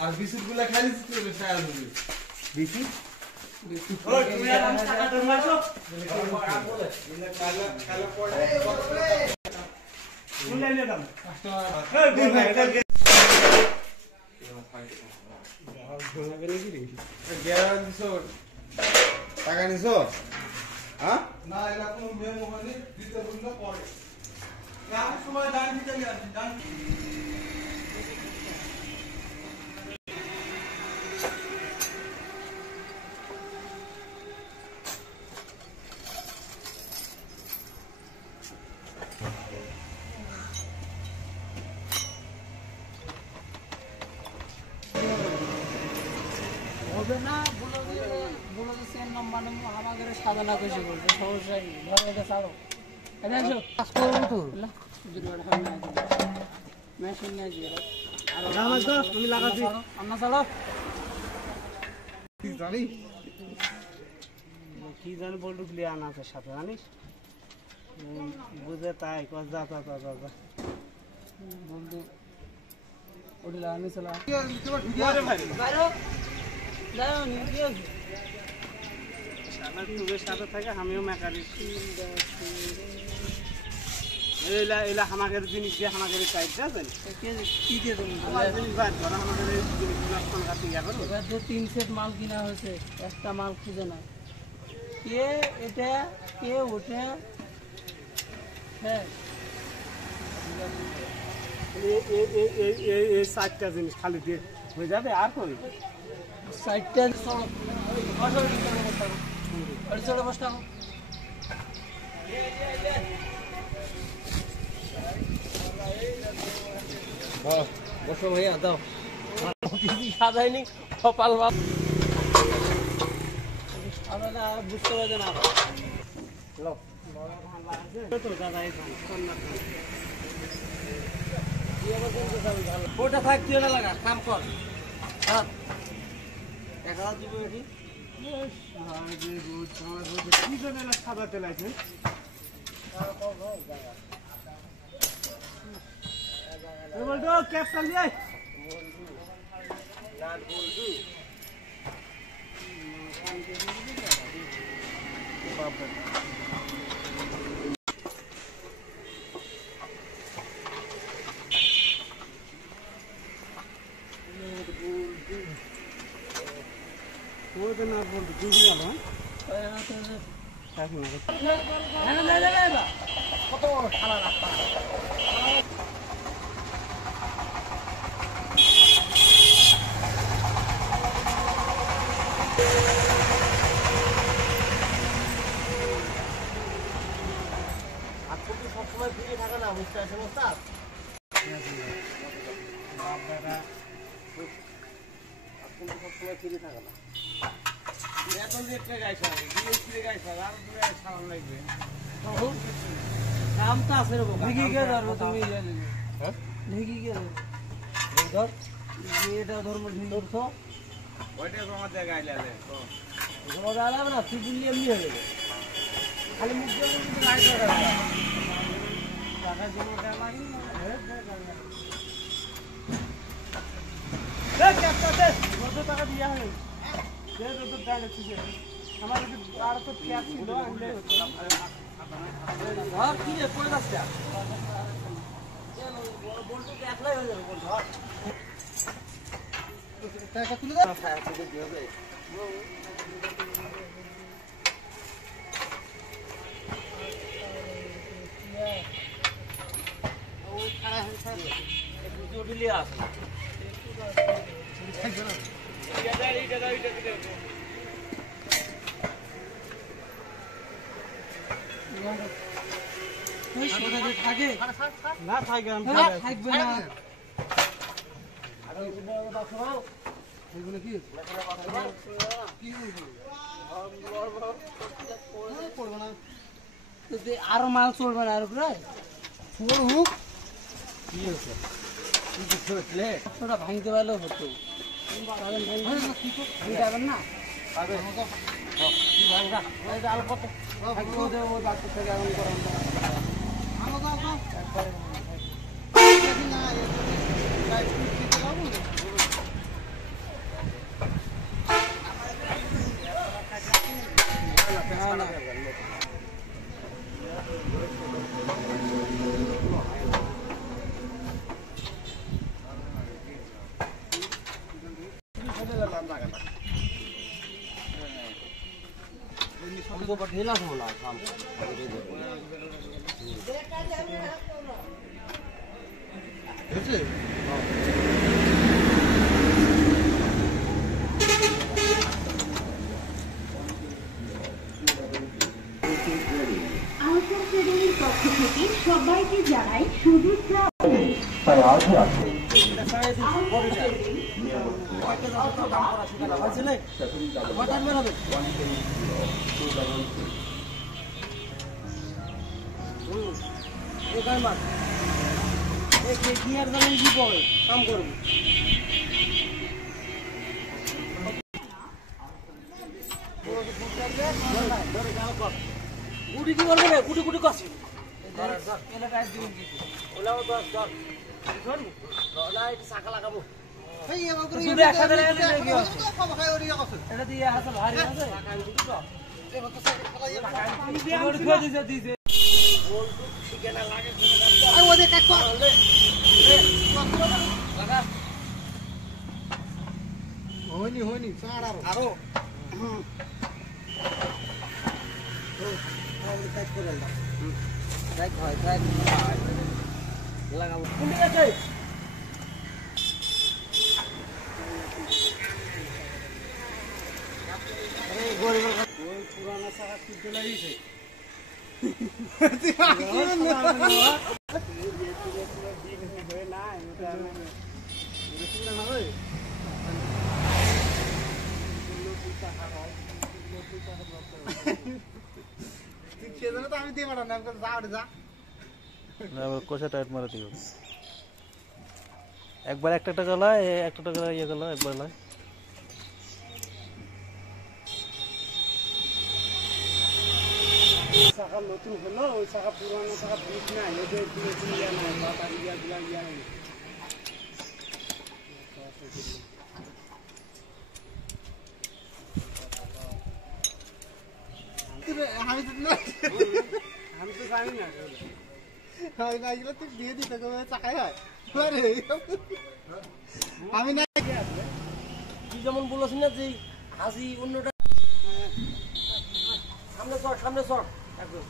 আর biscuit গুলা খাইলি biscuit টাকা নিছো হ্যাঁ না এটা কোনো মেয়ে মোবাইলে দিতে বললে পরে আমি সময় দান দিতে গেছি দান না বলে সেন নাম্বার আমাদের সাধনা কইছে বলতে সমস্যা কি ধরে এটা ছাড়ো এটা আসো কাজ করব তো না জুড়ে হয় না মেশিন নিয়ে যাও আর নামাজ দাও তুমি লাগাছি আন্না চালো কি জানি বলটু ক্লিয়ার আনা আছে সাথে জানিস বুঝে তাই কস যা বন্ধু ওটা আনি চলা বাইরে যাও নি কি আছে সামনে সাথে থাকে আমিও মেকানিক এলা আমাদের জিনিস দিয়ে আমাদের সাইড দেন কি দিয়ে দেন জিনিস বাদ ধরা আমাদের জিনিসগুলো কোন কাছে ইয়া করো এবার যে 3 সেট মাল কিনা হয়েছে একটা মাল খুঁজে না কে এটা কে ওটা হ্যাঁ এই সাইডটা জিনিস খালি দিয়ে হয়ে যাবে আর কই সাইডটা চলো বসটা বসো ভাইয়া দাও সাজাইনি কপাল বাপ আমরা বুঝতে পারছি না ওটা থাকতে না লাগা কাম কর সাদা তেল আছে ক্যাপটা দিয়ে না বলতে বুঝি ভালো কত বড় খালা রাস্তা সবসময় ফিরে থাকে না বুঝতে পারছেন ওস্তাদ সবসময় ফিরে থাকে না এখন দেখতে গাইছে আর সালাম লাগবে দাম তো আছে ঢেকি কে ধরবো তুমি ঢেকি কে ধর এটা ধর্ম ধরছো ওইটা তোমার জায়গায় আইলে তোমার আলাদা না সিভিল এমনি হয়ে যাবে খালি মুখ দিয়ে কিন্তু লাইট লাগাবে টাকা জন্য টাকা লাগে না দেখ একটা দে কত টাকা দিয়া হবে দে তো টাকা ঠিক আছে আমার আর তো ক্যাশ ছিল আনলে হতো ধর কি রে কোন রাস্তা বলতো একলাই হয়ে যাবে বল ধর টাকা তুলে দাও টাকা তুলে দিও রে ও খারাপ হয়ে থাকে একটু জটিলে আসে থাকে না থাকে থাকবে না আরো মাল চলবে না আর প্রায় কি হয়েছে ভাঙতে পারলেও হতো যাবেন না ढेला होला काम সবাইকে জানাই শুভেচ্ছা কাম করবো গুটি কি করবে রে গুটি গুটি কস এটা টাইট দিন কিছু ওলাও 10 10 ধর ওলা এটা সাকা লাগাবো এই এমন করে দুটো একসাথে লাগালে কি হবে খাবো খাই ওরি আছে এটা দিয়ে হাতে ভারী আছে লাগাই দিবি তো এবার তো সাকা দিছে দিছে বল তো ঠিকানা লাগে আর ওদের কাট কর লাগা হয়নি ছাড় আরো টাইট করে দাও টাইট হয় টাইট লাগাবো ঠিক আছে আরে গরিব ওই পুরানা চাকা কিনতে লাগিয়েছে আমি দিয়ে পাঠানো যা কোষা টাইট মারা দিও একবার একটা টাকা লয় একটা টাকা ইয়ে গেল একবার লয় শাখা নতুন হলো ওই শাখা পুরানো শাখা ঠিক না এদের দিয়ে ইয়া নাই বাবা ইয়া দিলা ইয়া নাই আমি তো জানি না হয় না এগুলো তুই দিয়ে দিতে কবে চাকাই হয় আমি না তুই যেমন বলেছিস না যে হাসি অন্যটা সামনে সর একদম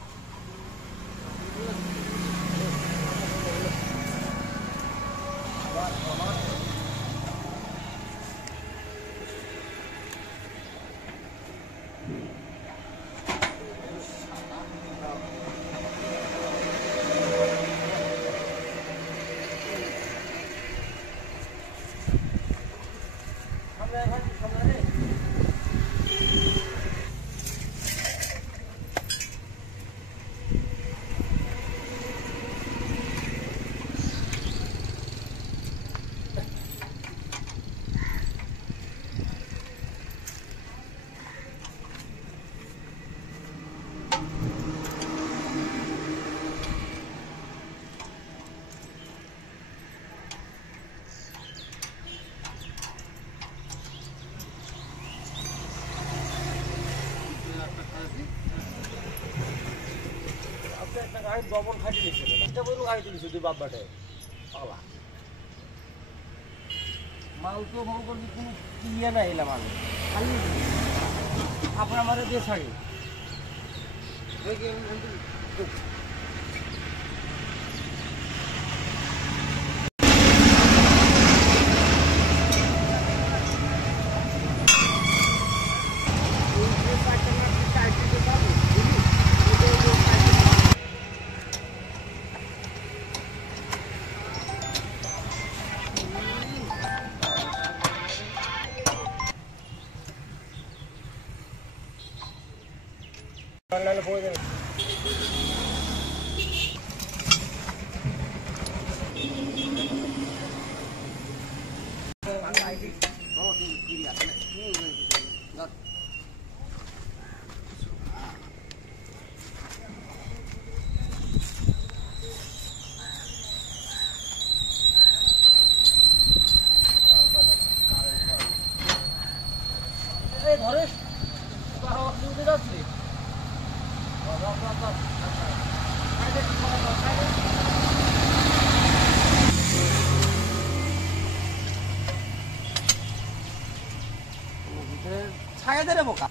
ডবল খাটি দিয়েছিল একটা বইল গাড়ি তুলেছে দুই বাপ বাটে পালা মাল তো মনে করবি কোনো কিনিয়ে না এলাম আমি খালি আপনার আমার দিয়ে ছাড়ি অনলাইনে পড়ে যাবে ধরিস কারো অসুবিধা যাচ্ছে ছায়া দে রে বোকা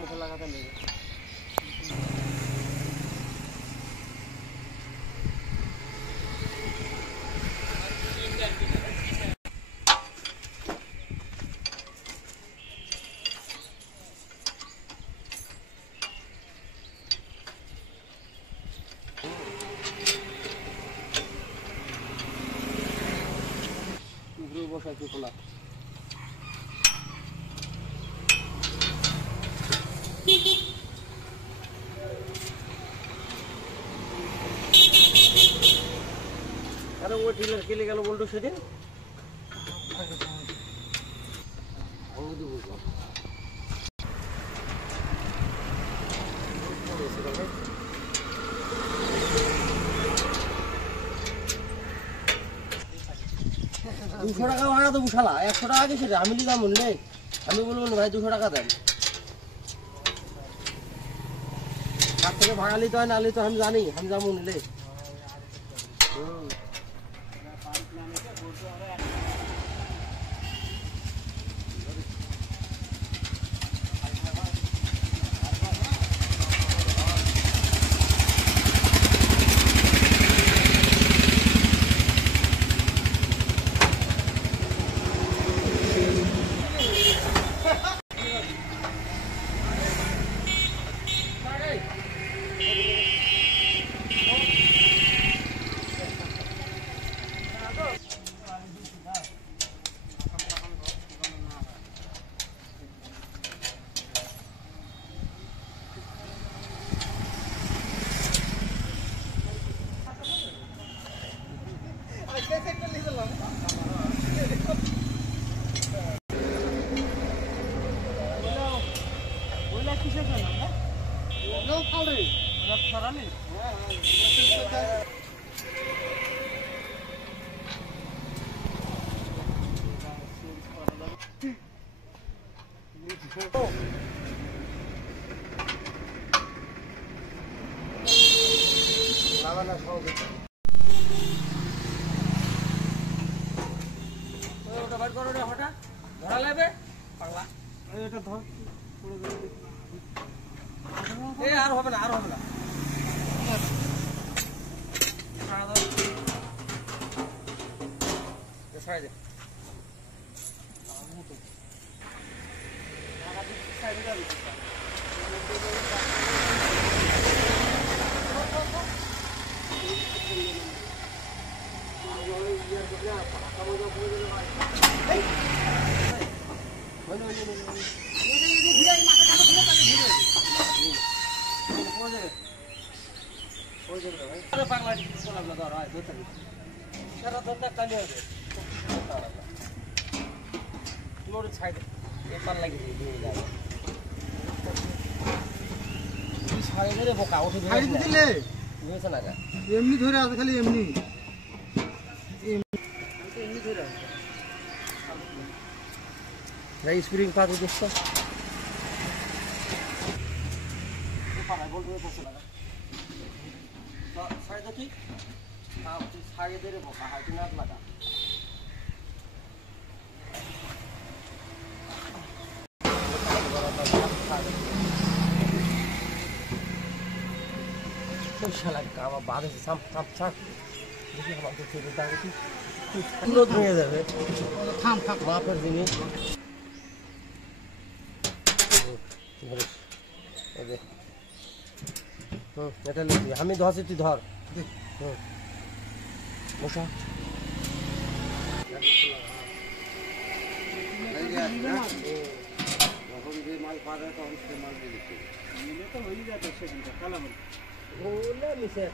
মুখে লাগাতে নেই বসাইছি খোলা আরে ও ডিলার কেলে গেল বলতো সেদিন দুশো টাকা ভাড়া তো বুঝালা 100 টাকা গেছে আমি লিখা মূল্যে আমি বলবো ভাই 200 টাকা দেন তার থেকে ভাড়া নিতে হয় না নিতে আমি জানি আমি যাবো নিলে ধরা লাগবে পাগলা এটা ধর আর হবে না আর হবে না এমনি ধরে আছে খালি এমনি স্প্রিং পাত দিচ্ছ ঠিক ছাড়িয়ে দে রে বোকা হাইটি নাক লাগা শালা আমার বাদে সাপ সাপ সাপ দেখি আমাকে ছেড়ে দাও দেখি পুরো ধুয়ে যাবে থাম থাম মাপের জিনিস এটা লিখবি আমি ধরছি তুই ধর বসা যখন যে মাল পাওয়া যায় তখন সে মাল দিয়ে দিচ্ছে তো হয়ে যাবে সেদিনটা কালাম ওলা মিশে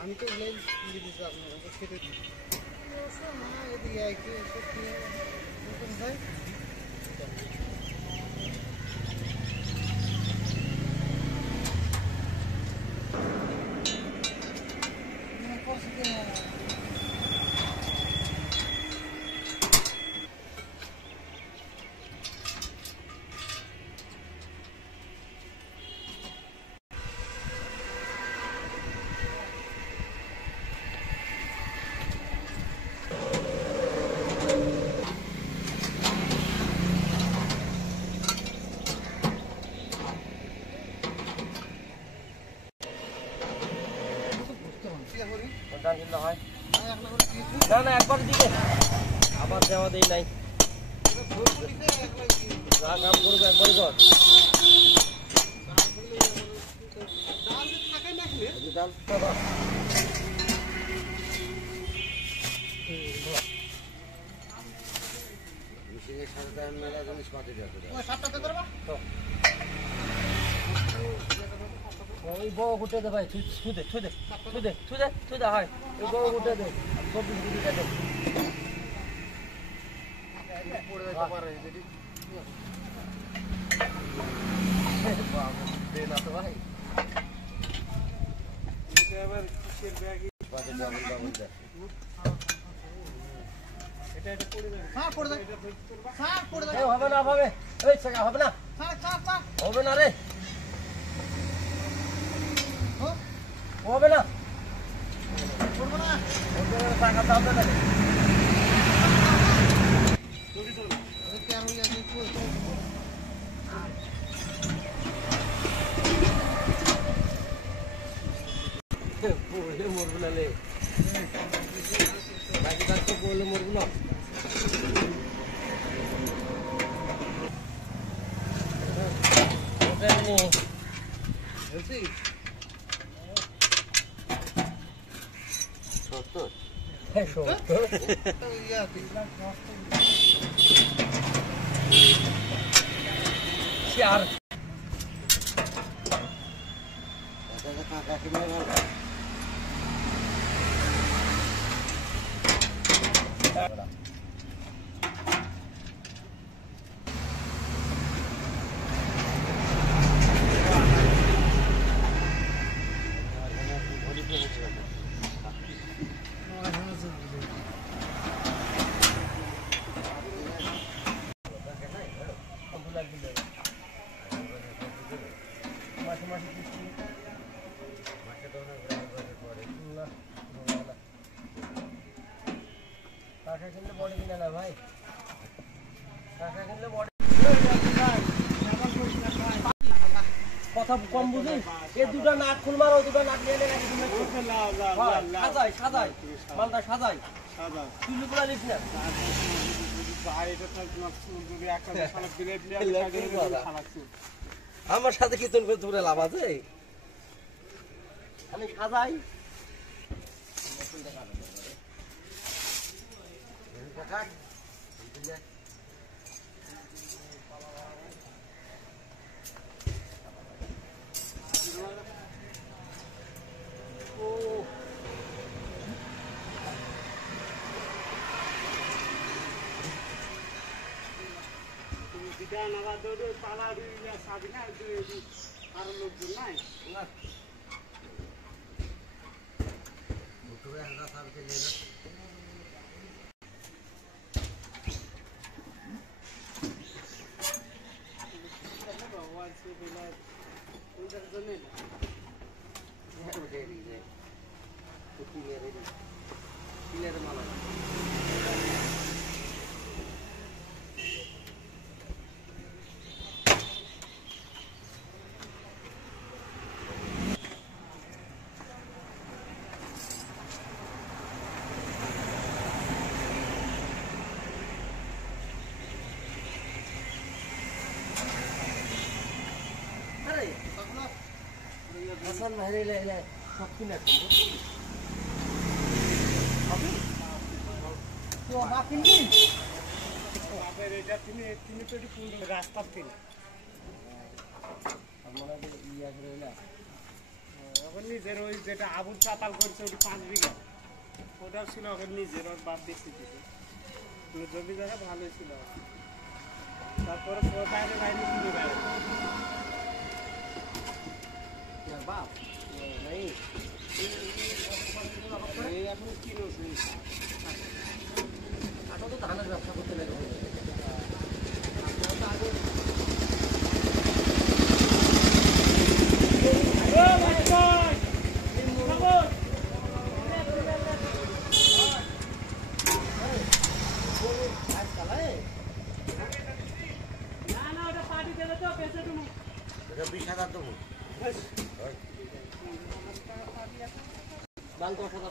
আমি তো লেন্স দিয়ে দিচ্ছি আপনার খেতে দিই না না একবার দিকে আবার দেওয়া দেই নাই যা কাম করবে একবারই কর ওই বউ গুটে দে ভাই ছুদে ছুদে ছুদে ছুদে ছুদে হয় ওই বউ গুটে দে 24 গুটি দে পড়ে যেতে পারে যদি বাবা দে না তো ভাই এটা আবার কিসের ব্যাগই বাদে ডাবল ডাবল দে এটা পড়ে যাবে স্যার পড়ে যাবে স্যার পড়ে যাবে হবে না হবে এই ছাগা হবে না স্যার স্যার স্যার হবে না রে হবে না করব না ওদের টাকা দাও না তুমি তো ওই কেন হইয়া যে কই বলে মরব না লে বাকি কাজ তো বলে মরব না ওটা নি বলছি চার কথা কম বুঝি এ দুটো নাক খুল মারো দুটো নাক নিয়ে নাকি সাজাই সাজাই মালটা সাজাই তুই লুকুলা নিস না আমার সাথে কি তোর লাভ আছে আমি সাজাই Hasan hari le shopping at Abi to makin ni abe eta tini to pul rasta tin amara je iya করে না এখন নিজের ওই যেটা আবুল চাতাল করছে ওই 5 বিঘা ওটাও ছিল ওকে নিজের ওর বাদ দিচ্ছি কিছু জমি জায়গা ভালোই ছিল তারপরে বাইরে বাইরে কিনে বাইরে বাপ এখন কিনো তো ধানের ব্যবসা করতে লাগে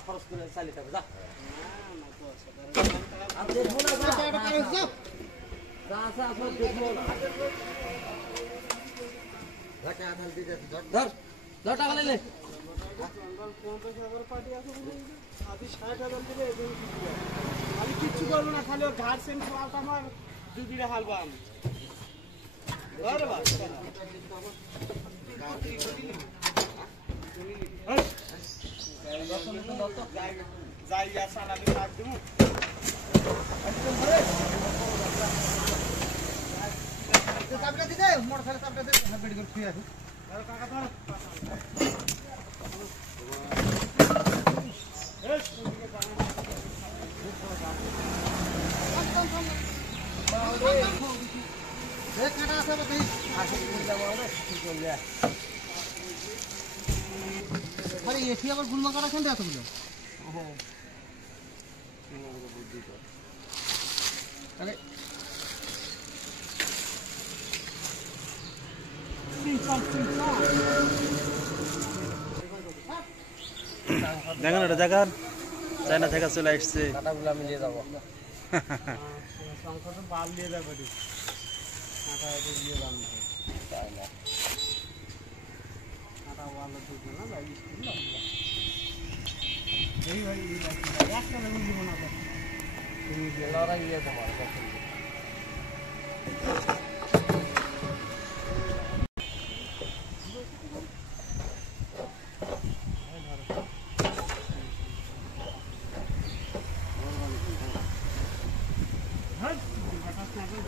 খরচ করে চালিয়ে যাবে আমি কিচ্ছু করবো না খালি ঘাট সেন আমার 2 বিঘা হালবা আমি যাই আসা আমি কাজ দেবো চাপটা দিতে মোটর সাইকেল চাপটা দিতে বেড়ি করে শুয়ে আছে কাকা আরে এসি আবার গুলমা করা খেলতে এত বুঝলো আরে দেখেন ওটা দেখেন চায়না থেকে চলে আসছে কাটাগুলো আমি নিয়ে যাবো সংসদে বাল নিয়ে যাবো কাটা দিয়ে দাম তাই না কাটা ভালো দিবে না ভাই এই ভাই একটা দেখুন দিব না তুমি লড়া গিয়ে তোমার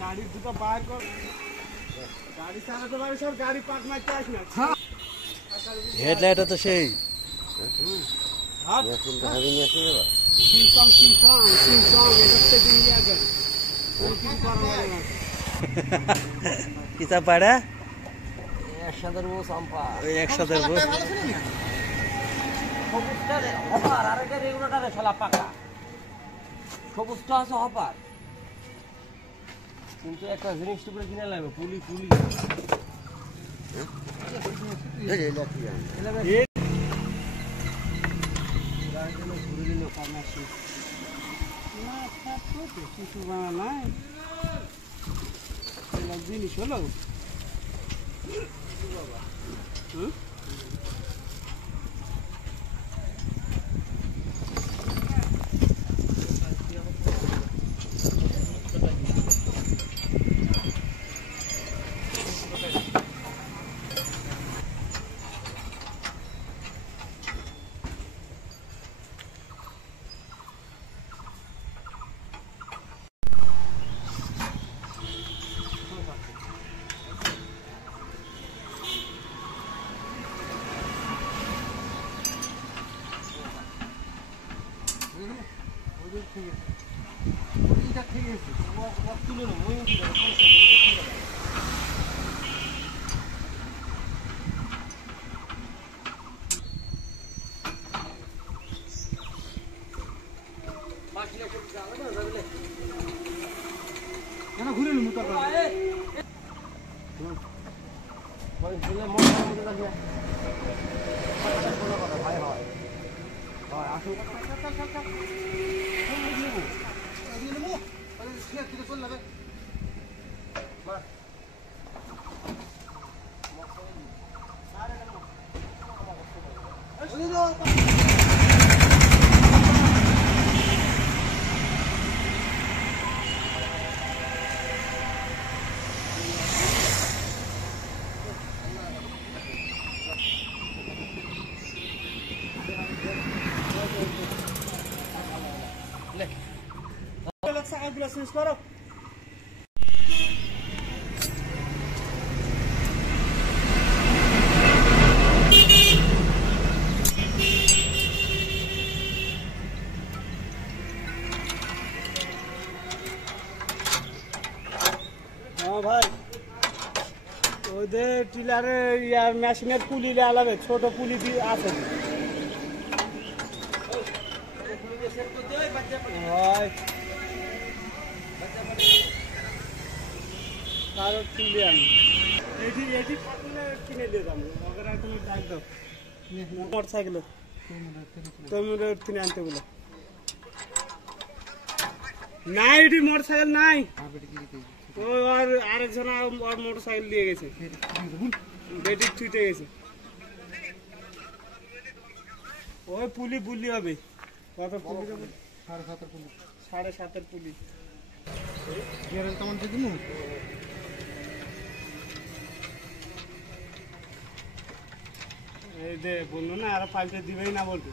गाड़ी दुटा बाहर कर गाड़ी सारा तो बाहर सब गाड़ी पार्क में क्या है হেডলাইট তো সেই हां सिंसंग এটা থেকে নিয়ে আগে ওই কি করা হবে কিতা পাড়া একসাথে ও সম্পা ওই একসাথে সবুজটা হপার আর এটা রেগুলারটা শালা পাকা সবুজটা আছে হপার কিন্তু একটা জিনিস তো কিনে লাগবে পুলি কিছু বানা নাই জিনিস হলো ঘুরে নি মোটর ভাই হয় আসো চল যাবে পাইপগুলো চেঞ্জ করো। হ্যাঁ ভাই, ওদের টিলারে ইয়ার মেশিনের পুলি আলাদা, ছোট পুলি আছে। কারো কিনলে আমি এটি কিনে দিলাম একদম মোটর সাইকেল তুমি কিনে আনতে বলে না, এটি মোটর সাইকেল নাই। ওই আরেকজন ওর মোটর সাইকেল দিয়ে গেছে, বেটি ছুটে গেছে। ওই পুলি বুলি হবে কত পুলি? 7.5 পুলি। এই দে বললো না, আর পাইপটা দিবেই না বলতো।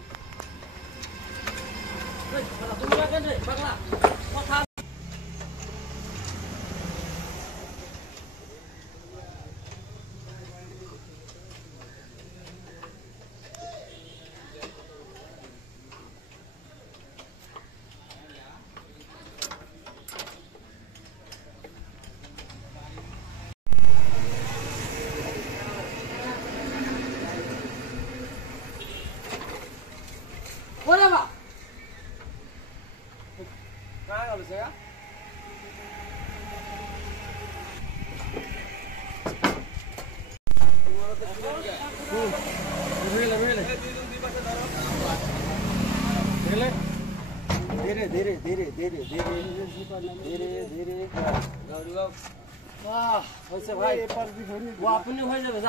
धीरे धीरे धीरे धीरे धीरे धीरे धीरे वैसे भाई वो अपने हो जाए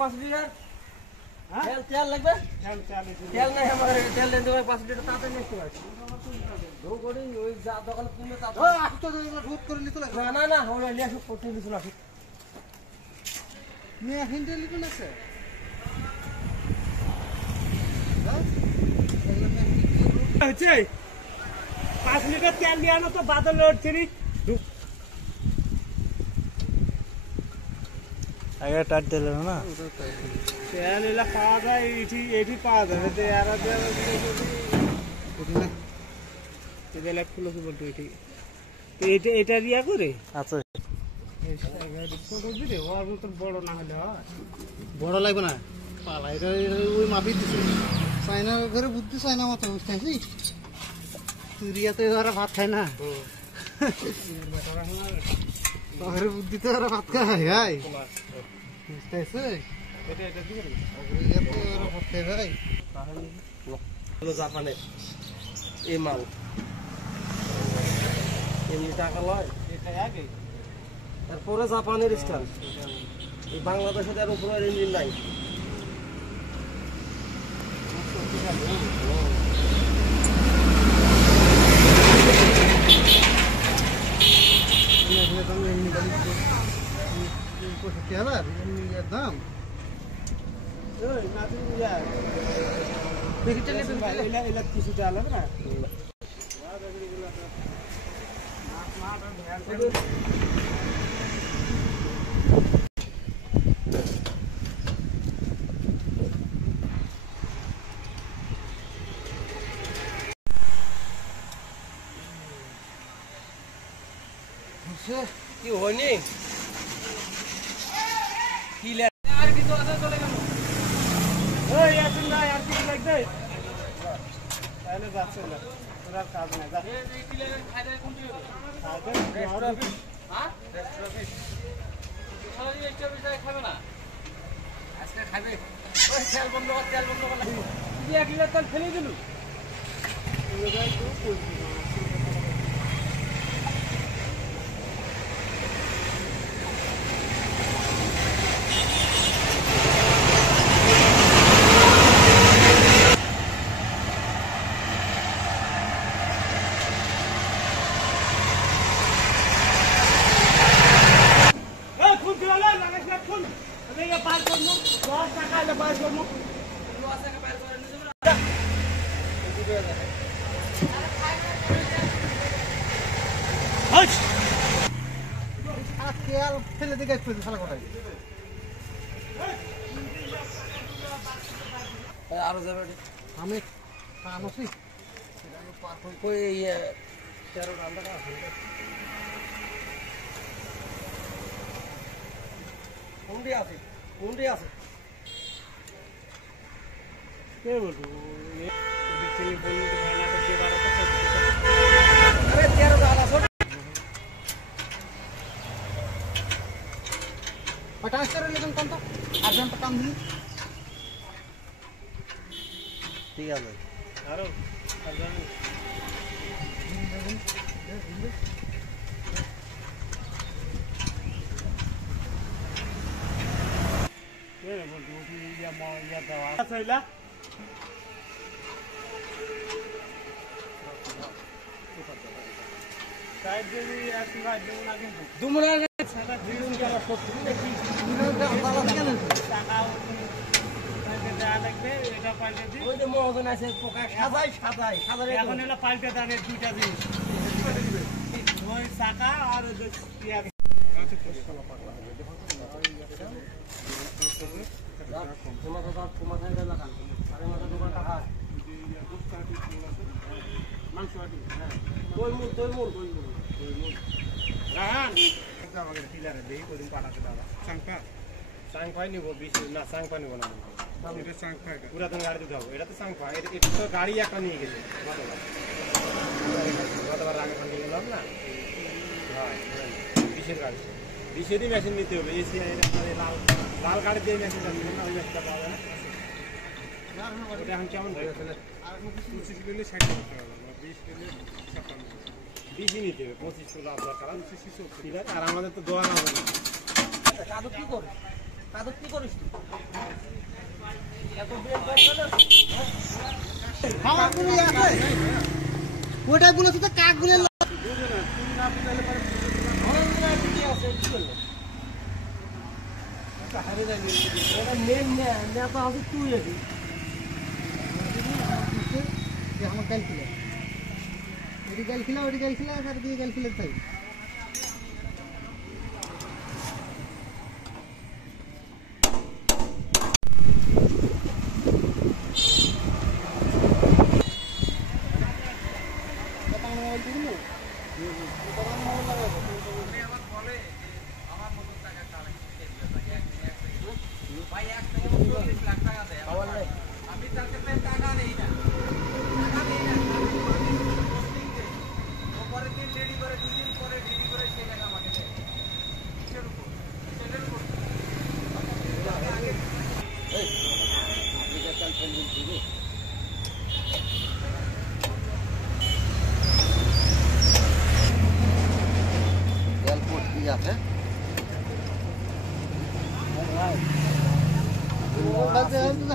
पाँच लीटर तेल लगभग तेल नहीं हमारे तेल लेते हुए 5 लीटर ताते नहीं हुआ दो गोड़ी ওই যা দোকান কিনে তা ও আটো এগুলো রোদ করে নিতে লাগে না না আমরা নিয়ে আসব করতে দিছ না নিয়ে হিন্ডে লিখো না স্যার হচ্ছে 5 লিটার তেল দিয়ে আনো তো বাদল লড়ছিনি আগে টাট দিলে না তেল এলা পাওয়া যায় এটি পাওয়া যাবে তো আর এগুলা ফুলো বলতো এটি এটা রিয়া করে আচ্ছা বড় না হলে বড় লাগবে না পালা এটা ওই মাপি দিছে চাইনা ঘরে বুদ্ধি চাইনা মতো বুঝতেছি তুরিয়াতে ওরা ভাত খায় না ঘরে বুদ্ধি তো ওরা ভাত খায় ভাই বুঝতেছে এটা কি করে ওরা ভাত খায় ভাই হলো জাপানের এই মাল এমনি টাকা লয় এটা আগে তারপরে জাপানের স্টাইল এই বাংলাদেশে তার উপরে ইঞ্জিন নাই দাম কিছু দেওয়া লাগবে না কি হয়নি কি লে আর কি চলে গেল ওই এখন না আর কি লাগবে তাহলে যাচ্ছে না ওরা কাজ না যা এই ক্লিয়ার খাইতে কোন দিকে রেস্ট অফিস হ্যাঁ রেস্ট অফিস সারা দিন একটা বিষয় খাবে না আজকে খাবে ওই তেল বন্ধ কর কি 1 লিটার তেল ফেলে দিলু তেল ফেলে দিয়ে গাছ ফেলতে শালা কোথায় আরো যাবে আমি কানছি কই ইয়ে 13 টাকা আছে কোনটি আছে কোনটি আছে কে বলবো আরে 13 টাকা আছে ट्रांसफर लेकिन कौन तो अर्जेंट काम नहीं ঠিক আছে আরো ওই যে মহাজন আছে পোকা সাজাই এখন এলা পাল্টে দানে দুইটা জিনিস ওই চাকা আর পুরাতন গাড়ি দিতে হবে এটা তো চাংপা এটা তো গাড়ি একটা নিয়ে গেছে গতবার আগে নিয়ে গেলাম না বিশের গাড়ি বিশেরই মেশিন নিতে হবে এসি লাল লাল গাড়ি দিয়ে মেশিনটা নিবেন না ওই মেশিনটা পাওয়া যায় না ওটা এখন কেমন হয়ে গেছে 25 কিলো 60 টাকা 20 কিলো 56 20 নিতে হবে 25 কিলো আপনার কারণ 25 ঠিক আছে আর আমাদের তো দোয়া হবে না কাদু কি করে কাদু কি করিস এত ব্রেক খাওয়া গুলো আছে ওটা বলেছে তো কাক গুলো নেতা হবে তুই এটি আমার গাল ছিল ওটি গাল ছিল আর দিয়ে গাল ছিল তাই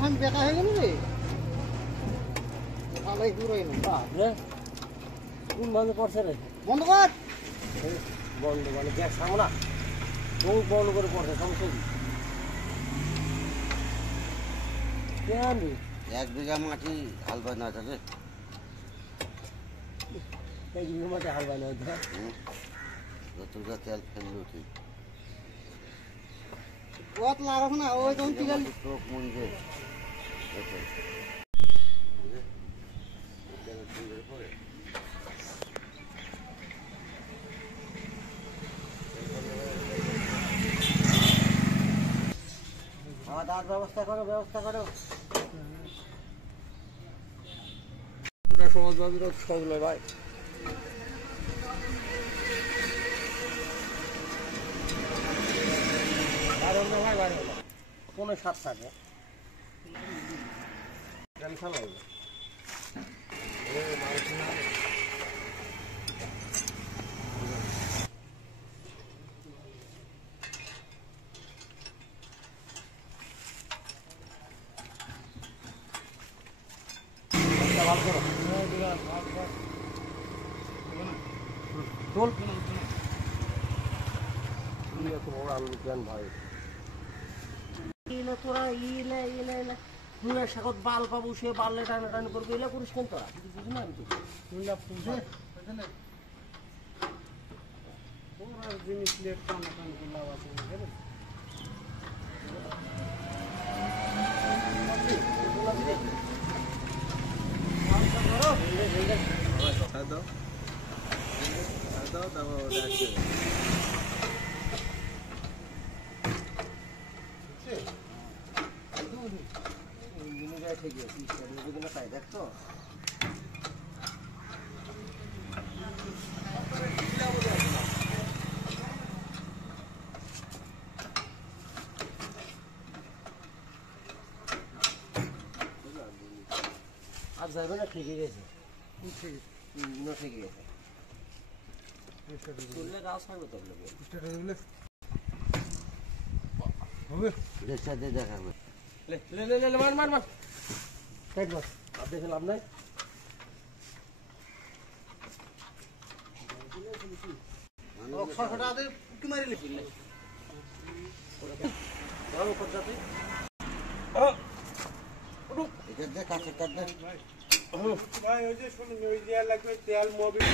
हम बेका है रे ভালোই পুরোই না কোন বন্ধ করছে রে বন্ধ কর বন্ধ মানে গ্যাস সামনা কোন বন্ধ করে পড়ছে সমস্যা কি কেন 1 বিঘা মাটি হাল বানা থাকে এই বিঘা মাটি হাল বানা হচ্ছে যতটা তেল ফেললো ঠিক বহুত লাগাস না ওই যখন তিগাল চোখ মঞ্জে দাঁত ব্যবস্থা করো সমাজবাদীরা সবগুলো ভাই বাইরে 5:07 থাকে কিলো তোরা ইলে ইলে ইলে নুনের শাকত বাল পাবো সে বাললে টানা টানি করবো এলে করিস কেন তোরা বুঝি না আমি তো জিনিস নিয়ে টানা টানি করলে আবার আছে দেখতো আর যাবে না ঠিকই গেছে ঠিকই গেছে শুনলে গাছ থাকবে তো হবে রেখা দিয়ে দেখাবে লে লে লে লে মার মার মার ঠিক বস আর দেখে লাভ নাই ছটা আদে কি মারিলি ধরো কত যাতে এটা দিয়ে কাছে কাটবে ভাই ওই যে শুনুন ওই যে লাগবে তেল মোবিল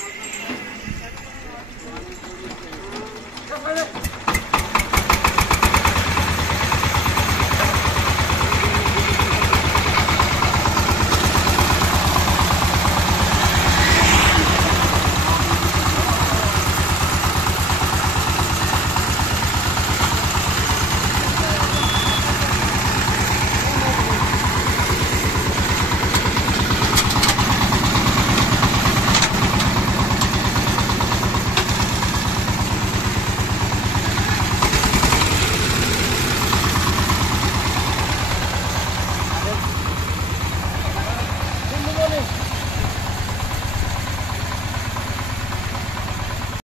মানুষ